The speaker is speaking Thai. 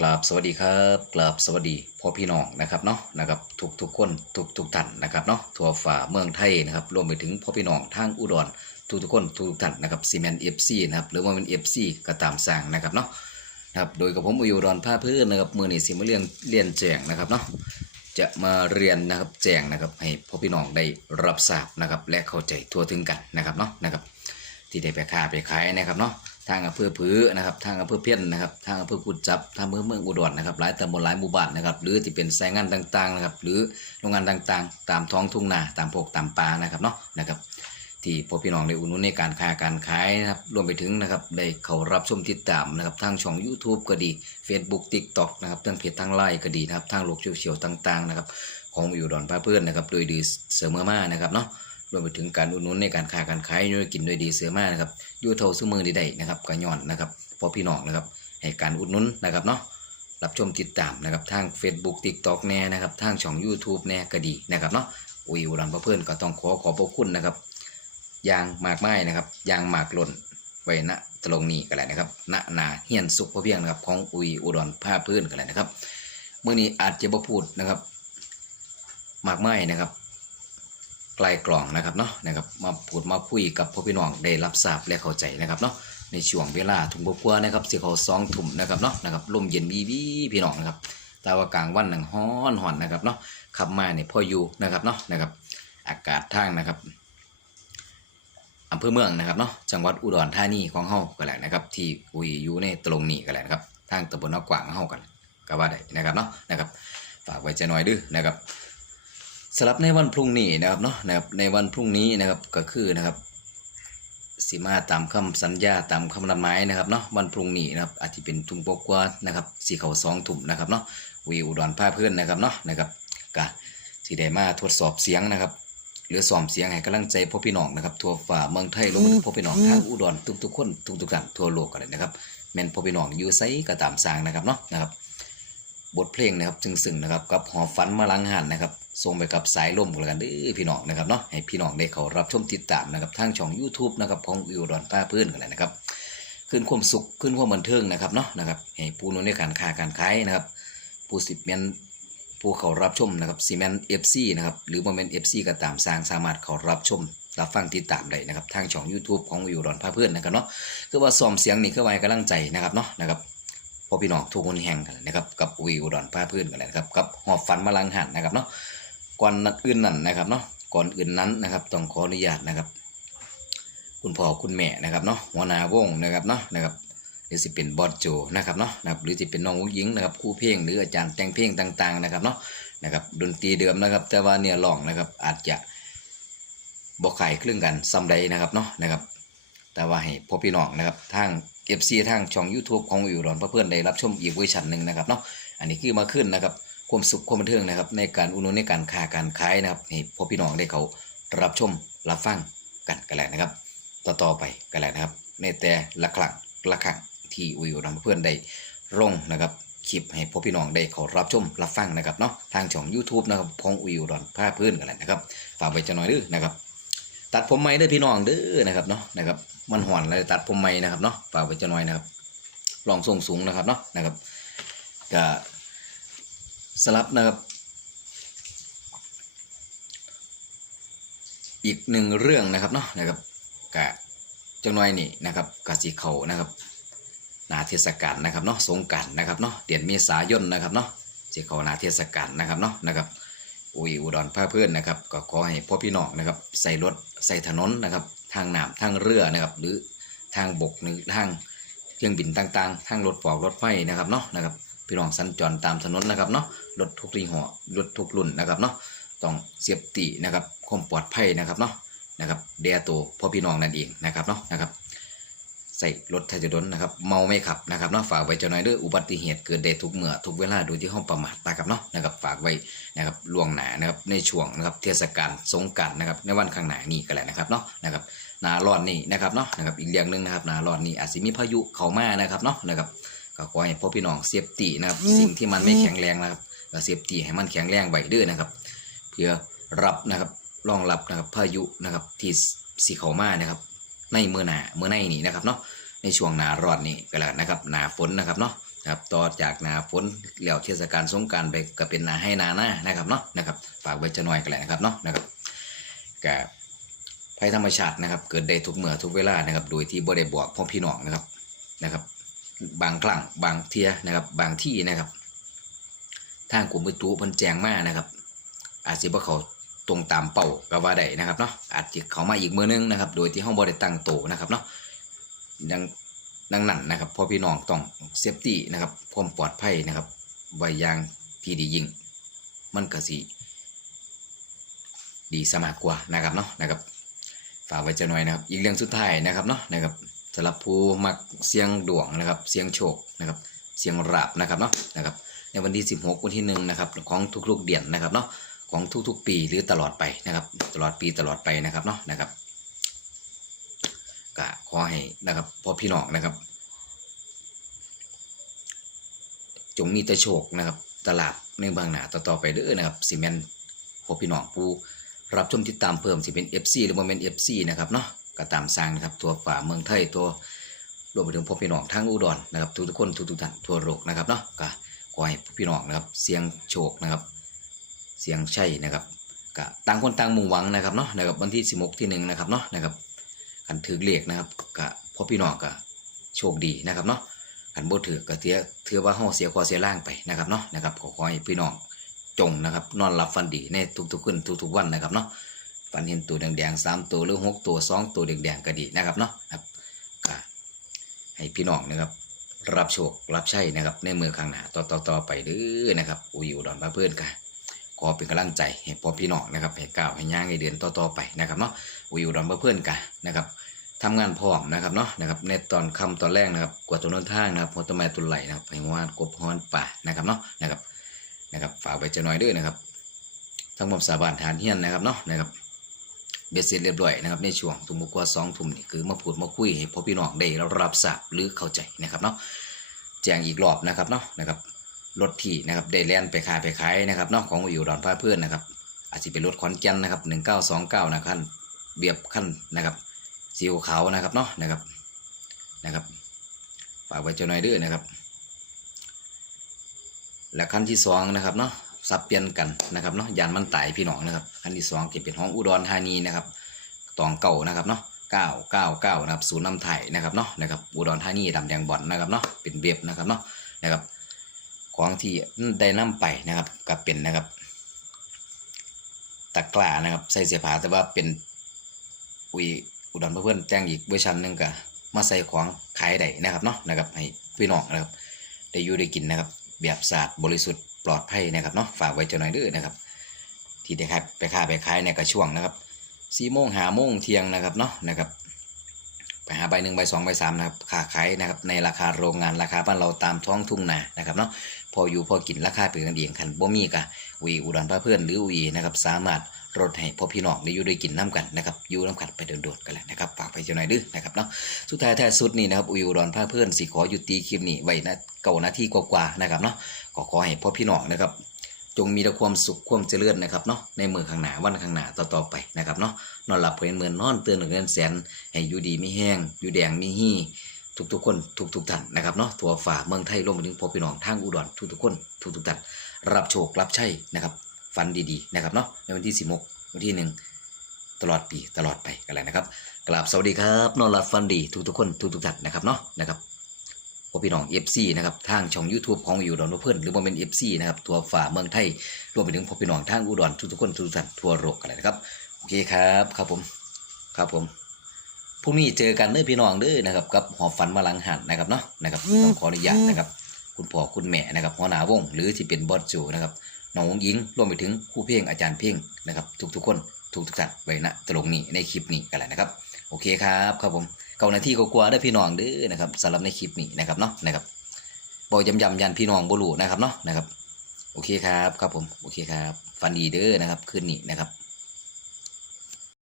กราบสวัสดีครับกราบสวัสดีพ่อพี่น้องนะครับเนาะนะครับทุกทุกคนทุกทุกท่านนะครับเนาะทั่วฝ่าเมืองไทยนะครับรวมไปถึงพ่อพี่น้องทางอุดรทุกทุกคนทุกทุกท่านนะครับซีเมนเอฟซีนะครับหรือว่าเป็นเอฟซีก็ตามสร้างนะครับเนาะนะครับโดยกับผมอุดรผ้าพื้นนะครับมือนี่สิมาเรียนเรียนแจงนะครับเนาะจะมาเรียนนะครับแจงนะครับให้พ่อพี่น้องได้รับทราบนะครับและเข้าใจทั่วถึงกันนะครับเนาะนะครับที่ได้ไปค้าไปขายนะครับเนาะ ทางอำเภอผือนะครับ ทางอำเภอเพี้ยนนะครับ ทางอำเภอกุดจับทางอำเภอเมืองอุดรนะครับหลายตำบลหลายหมู่บ้านนะครับ หรือที่เป็นสายงานต่างๆนะครับ หรือโรงงานต่างๆ ตามท้องทุ่งนาตามพวกตามป่านะครับเนาะนะครับ ที่พวกพี่น้องได้อุดหนุนในการค้าการขายนะครับรวมไปถึงนะครับได้เขารับชมติดตามนะครับทางช่อง YouTube ก็ดี Facebook TikTok นะครับทางเพจทางไลน์ก็ดีนะครับทางโลกโซเชียลต่าง ๆ นะครับ ของอุดรพาเพื่อนนะครับ โดยดีเสมอมานะครับเนาะ รวมไปถึงการอุดหนุนในการค้าการขายด้วยกินด้วยดีเสือมากนะครับอยู่เท่าซื้อมือใดๆนะครับกระย่อนนะครับพอพี่น้องนะครับให้การอุดหนุนนะครับเนาะรับชมติดตามนะครับทาง Facebook TikTok แน่นะครับทางช่อง YouTube แน่ก็ดีนะครับเนาะอุยอุรันเพื่อนก็ต้องขอขอบพระคุณนะครับยางหมากไม้นะครับยางหมากหล่นไว้ณตรงนี้ก็แล้วนะครับณนาเฮียนสุขพระเพียงนะครับของอุยอุดรผ้าพื่อนก็แล้วนะครับเมื่อนี้อาจจะบ่พูดนะครับหมากไม้นะครับ ไกลกล่องนะครับเนาะนะครับมาพูดมาคุยกับพ่อพี่น้องได้รับทราบและเข้าใจนะครับเนาะในช่วงเวลาถุงบัวนะครับสิเขาสองถุ่มนะครับเนาะนะครับลมเย็นวีวีพี่น้องนะครับแต่ว่ากลางวันหนังฮ้อนหอนนะครับเนาะขับมาเนี่ยพออยู่นะครับเนาะนะครับ อากาศทางนะครับอำเภอเมืองนะครับเนาะจังหวัดอุดรธานีของเฮาก็แหละนะครับ ที่อุยอยู่ในตรงนี้ก็แหละนะครับทางตำบลนกกว่างเฮากันก็ว่าได้นะครับเนาะนะครับ ฝากไว้จะหน่อยเด้วยนะครับ สำหรับในวันพรุ่งนี้นะครับเนาะนะครับในวันพรุ่งนี้นะครับก็คือนะครับสีมาตามคำสัญญาตามคำนัดหมายนะครับเนาะวันพรุ่งนี้นะครับอาจจะเป็นทุ่งปกว่านะครับสีเขาสองทุ่มนะครับเนาะวิวดอนผ้าเพื่อนนะครับเนาะนะครับก็สีได้มาทดสอบเสียงนะครับหรือซ้อมเสียงให้กำลังใจพ่อพี่น้องนะครับทั่วฝ่าเมืองไทยรวมไปถึงพ่อพี่น้องทางอุดรทุกๆคนทุกๆท่านทั่วโลกกันเลยนะครับแม่นพ่อพี่น้องอยู่ไสก็ตามสร้างนะครับเนาะนะครับ บทเพลงนะครับซึ่งๆนะครับกับหอฝันมาลังหันนะครับ ส่งไปกับสายลมกันแล้วกันเด้อพี่น้องนะครับเนาะให้พี่น้องได้เขารับชมติดตามนะครับทางช่อง YouTube นะครับของวิวดอนป้าเพื่อนกันเลยนะครับขึ้นความสุขขึ้นความบันเทิงนะครับเนาะนะครับให้ผู้นู้นในการค้าการขายนะครับผู้สิบเมนผู้เขารับชมนะครับซีเมนเอฟซีนะครับหรือโมเมนต์เอฟซีก็ตามสร้างสามารถเขารับชมรับฟังติดตามได้นะครับทางช่อง YouTube ของวิวดอนป้าเพื่อนนะครับเนาะคือว่าซ้อมเสียงนี่คือไว้กำลังใจนะครับเนาะนะครับพอพี่น้องทุกคนแห่งกันนะครับกับวิวดอนผ้าพื้นกันเลยนะครับกับหอบฝันมาลังหันนะครับเนาะ ก่อนอื่นนั่นนะครับเนาะก่อนอื่นนั้นนะครับ ต้องขออนุญาตนะครับ คุณพ่อคุณแม่นะครับเนาะหัวหน้าวงนะครับเนาะนะครับหรือสิเป็นบอสโจนะครับเนาะนะครับหรือจะเป็นน้องหญิงนะครับครูเพลงหรืออาจารย์แต่งเพลงต่าง ๆ นะครับเนาะนะครับดนตรีเดิมนะครับ แต่ว่าเนี่ยร้องนะครับอาจจะบอกไข่ครึ่งกันซ้ำใดนะครับเนาะนะครับ แต่ว่าให้พ่อพี่น้องนะครับทาง FC ทางช่อง YouTube ของอยู่รอนเพื่อนๆได้รับชมอีกเวอร์ชันหนึ่งนะครับเนาะอันนี้คือมาขึ้นนะครับ ความสุขความบันเทิงนะครับ ในการอุดหนุนในการค้าการขายนะครับให้พ่อพี่น้องได้เขารับชมรับฟังกันกันแหละนะครับ ต่อๆไปกันแหละนะครับ ในแต่ละครั้งละครั้งที่อุยรอนเพื่อนได้ลงนะครับคลิปให้พ่อพี่น้องได้เขารับชมรับฟังนะครับเนาะทางช่อง YouTube นะครับของอุยรอนผ้าพื่อนกันแหละนะครับฝากไว้จะหน่อยด้อนะครับ ตัดผมไหมเด้อพี่น้องเด้อนะครับเนาะนะครับมันห่อนเลยตัดผมไหมนะครับเนาะฝากไว้จะหน่อยนะครับลองทรงสูงนะครับเนาะนะครับก็ สลับนะครับ อีกหนึ่งเรื่องนะครับเนาะนะครับกะจังหน่อยนี่นะครับกะสีเขานะครับนาเทศกาลนะครับเนาะสงการนะครับเนาะเดือนเมษายนนะครับเนาะสีเขานาเทศกาลนะครับเนาะนะครับอุยอุดรผ้าเพื่อนนะครับ ก็ขอให้พ่อพี่น้องนะครับ ใส่รถใส่ถนนนะครับ ทางน้ำทางเรือนะครับ หรือทางบกหรือทางเครื่องบินต่างๆ ทางรถฟอกรถไฟนะครับเนาะนะครับ พี่น้องสัญจรตามถนนนะครับเนาะรถทุกรี่ห้อรถทุกรุ่นนะครับเนาะต้องเสียบตีนะครับความปลอดภัยนะครับเนาะนะครับเดียตัวพ่อพี่น้องนั่นเองนะครับเนาะนะครับใส่รถทางถนนนะครับเมาไม่ขับนะครับเนาะฝากไว้เจ้าหน่อยเด้วยอุบัติเหตุเกิดได้ทุกเมื่อทุกเวลาโดยที่ห้องประมาทนะครับเนาะนะครับฝากไว้นะครับล่วงหนานะครับในช่วงนะครับเทศกาลสงกรารนะครับในวันข้างหน้านี้ก็แหละนะครับเนาะนะครับนาร้อนนี่นะครับเนาะนะครับอีกเรื่องหนึงนะครับนาร้อนนี่อาจจะมีพายุเข้ามานะครับเนาะนะครับ ก็ขอให้พ่อพี่น้องเซฟตี้นะครับ สิ่งที่มันไม่แข็งแรงนะครับก็เซฟตี้ให้มันแข็งแรงไว้เด้วยนะครับ เพื่อรับนะครับรองรับนะครับพายุนะครับที่สีเข้ามานะครับ ในเมื่อหนาเมื่อในนี้นะครับเนาะในช่วงหนาร้อนนี่ก็แล้วนะครับหนาฝนนะครับเนาะนะครับต่อจากหนาฝนแล้วเทศกาลสงกรารไปก็เป็นหนาให้หนาหน้านะครับเนาะนะครับฝากไว้จะหน่อยกันแหละนะครับเนาะนะครับกับภัยธรรมชาตินะครับ เกิดได้ทุกเมื่อทุกเวลานะครับ โดยที่บ่ได้บอกพ่อพี่น้องนะครับนะครับ บางครั้งบางเทียนะครับ บางที่นะครับ ทางกลุ่มอุตุเพิ่นแจงมานะครับ อาจสิบ่เขาตรงตามเป้าก็ว่าได้นะครับเนาะอาจจะเขามาอีกมือนึงนะครับ โดยที่ห้องบ่ได้ตั้งโตนะครับเนาะดังดังนั้นนะครับพ่อพี่น้องต้องเซฟตี้นะครับความปลอดภัยนะครับไว้อย่างที่ดียิ่ง มันก็สิดีสมากกว่านะครับเนาะนะครับฝากไว้จะหน่อยนะครับ อีกเรื่องสุดท้ายนะครับเนาะนะครับ สำหรับผู้มักเสียงดวงนะครับ เสียงโชคนะครับ เสียงราบนะครับเนาะนะครับ ในวันที่ 16 วันที่หนึ่งนะครับของทุกๆเดือนนะครับเนาะของทุกๆ ปีหรือตลอดไปนะครับ ตลอดปีตลอดไปนะครับเนาะนะครับก็ขอให้นะครับพ่อพี่น้องนะครับ จงมีแต่โชคนะครับตลาดในบางหนาต่อๆไปเด้อนะครับซีเมนพ่อพี่น้องผู้รับชมติดตามเพิ่มสิเป็น FC หรือโมเมนต์ FC นะครับเนาะ ก็ตามสร้างนะครับตัวฝ่าเมืองไทยตัวรวมไปถึงพ่อพี่น้องทั้งอุดรนะครับทุกคนทุกท่านทั่วโลกนะครับเนาะก็ขอให้พี่น้องนะครับเสียงโชคนะครับ เสียงใช่นะครับก็ต่างคนต่างมุ่งหวังนะครับเนาะนะครับวันที่สิบกที่หนึ่งนะครับเนาะนะครับกันถือเลขนะครับก็พ่อพี่น้องก็โชคดีนะครับเนาะกันบ่ถือก็เทียถือว่าเฮาเสียคอเสียล่างไปนะครับเนาะนะครับขอขอให้พี่น้องจงนะครับนอนหลับฝันดีในทุกๆคืนทุกๆวันนะครับเนาะ ฝันเห็นตัวแดงๆสามตัวหรือหกตัวสองตัวแดงๆก็ดีนะครับเนาะครับให้พี่น้องนะครับ รับโชครับใช้นะครับในมือข้างหน้าต่อต่อไปเด้อนะครับอุยอุดรพระเพื่อนกันขอเป็นกำลังใจให้พ่อพี่น้องนะครับให้ก้าวให้ย่างให้เดินต่อต่อไปนะครับเนาะอุยอุดรพระเพื่อนกันนะครับทำงานพร้อมนะครับเนาะนะครับในตอนค่ำตอนแรกนะครับกวาดตัวนนทางนะครับหัวต้นไม้ต้นไหลนะครับไปงานกบฮอนป่านะครับเนาะนะครับนะครับฝากไว้จะน้อยด้วยนะครับทั้งหมดสาบานฐานเฮียนนะครับเนาะนะครับ เบ็ดเสร็จเรียบร้อยนะครับในช่วงทุ่มกว่าสองทุ่มนี่คือมาพูดมาคุยให้พ่อพี่น้องได้รับทราบหรือเข้าใจนะครับเนาะแจ้งอีกรอบนะครับเนาะนะครับรถที่นะครับได้แล่นไปขายไปขายนะครับเนาะของอยู่ดอนฟ้าเพื่อนนะครับอาจจะเป็นรถขอนแก่นนะครับหนึ่งเก้าสองเก้านะครับเบียบขั้นนะครับสีขาวนะครับเนาะนะครับนะครับฝากไว้เจ้าหน่อยด้วยนะครับและขั้นที่สองนะครับเนาะ สับเปลี่ยนกันนะครับเนาะยานมันตายพี่น้องนะครับขันที่สองจะเป็นห้องอุดรธานีนะครับตองเก่านะครับเนาะเก้าเก้าเก้านะครับศูนย์นำไทยนะครับเนาะนะครับอุดรธานีดำแดงบอลนะครับเนาะเป็นเว็บนะครับเนาะนะครับ ของที่ได้นำไปนะครับกับเป็นนะครับตะกร้านะครับใส่เสียผ้าแต่ว่าเป็นอุยอุดรเพื่อนแจ้งอีกเวอร์ชันหนึ่งก็มาใส่ของขายได้นะครับเนาะนะครับให้พี่น้องนะครับได้อยู่ได้กินนะครับแบบสะอาดบริสุทธิ์ ปลอดภัยนะครับเนาะฝากไว้เจ้าหน่อยด้อนะครับ ที่ได้ครับไปค้าไปขายในกระช่วงนะครับสี่โมงหาโมงเที่ยงนะครับเนาะนะครับไปหาใบหนึ่งใบสองใบสามนะครับค่าขายนะครับในราคาโรงงานราคาบ้านเราตามท้องทุ่งนานะครับเนาะพออยู่พอกินราคาเป็นกันเองคันบ่มีกะวีอุดรพระเพื่อนหรือวีนะครับสามารถรถให้พ่อพี่น้องได้อยู่ด้วยกินน้ำกันนะครับอยู่น้ำกันไปโดดๆกันแหละนะครับฝากไปเจ้าหน่อยดื้อนะครับเนาะสุดท้ายท้สุดนี่นะครับวีอุดรพระเพื่อนสิขอหยุดตีคลิปนี้ไว้นะ เก่านาทีกว่าๆนะครับเนาะก็ขอให้พ่อพี่น้องนะครับ จงมีแต่ความสุขความเจริญนะครับเนาะในมือข้างหน้าวันข้างหน้าต่อๆไปนะครับเนาะนอนหลับเพลินเมือนนอนเตือนหนึ่งเงินแสนให้อยู่ดีม่แห้งอยู่แดงมีฮี่ทุกๆคนทุกๆท่านนะครับเนาะทั่วฝ่าเมืองไทยรวมไปถึงพ่อพี่น้องทางอุดรทุกๆคนทุกๆท่านรับโชครับใช้นะครับฟันดีๆนะครับเนาะในวันที่16วันที่หนึ่งตลอดปีตลอดไปกันเลยนะครับกราบสวัสดีครับ นอนหลับฟันดีทุกๆคนทุกๆท่านนะครับเนาะนะครับ พ่อพี่น้อง FC นะครับทางช่อง YouTube ของอยู่ดอนเพื่อนหรือว่าเป็น FC นะครับทั่วฝ่าเมืองไทยรวมไปถึงพ่อพี่น้องทางอุดรทุกๆคนทุกๆท่านทั่วโลกกันเลยนะครับโอเคครับครับผมครับผมพรุ่งนี้เจอกันเด้อพี่น้องเด้อนะครับกับหอบฝันมาลังหันนะครับเนาะนะครับต้องขออนุญาตนะครับ คุณพ่อคุณแม่นะครับหัวหน้าวง หรือที่เป็นบอสโจนะครับน้องหญิงรวมไปถึงครู่เพลงอาจารย์เพลงนะครับ ทุกๆคนทุกๆท่านไว้ณตรงนี้ในคลิปนี้กันเลยนะครับ โอเคครับครับผม เก่านาทีก็กลัวได้พี่น้องเด้อนะครับสำหรับในคลิปนี้นะครับเนาะนะครับบอกยำยำยันพี่น้องบุรุนะครับเนาะนะครับ โอเคครับครับผมโอเคครับฟันดีเด้อนะครับคืนนี้นะครับ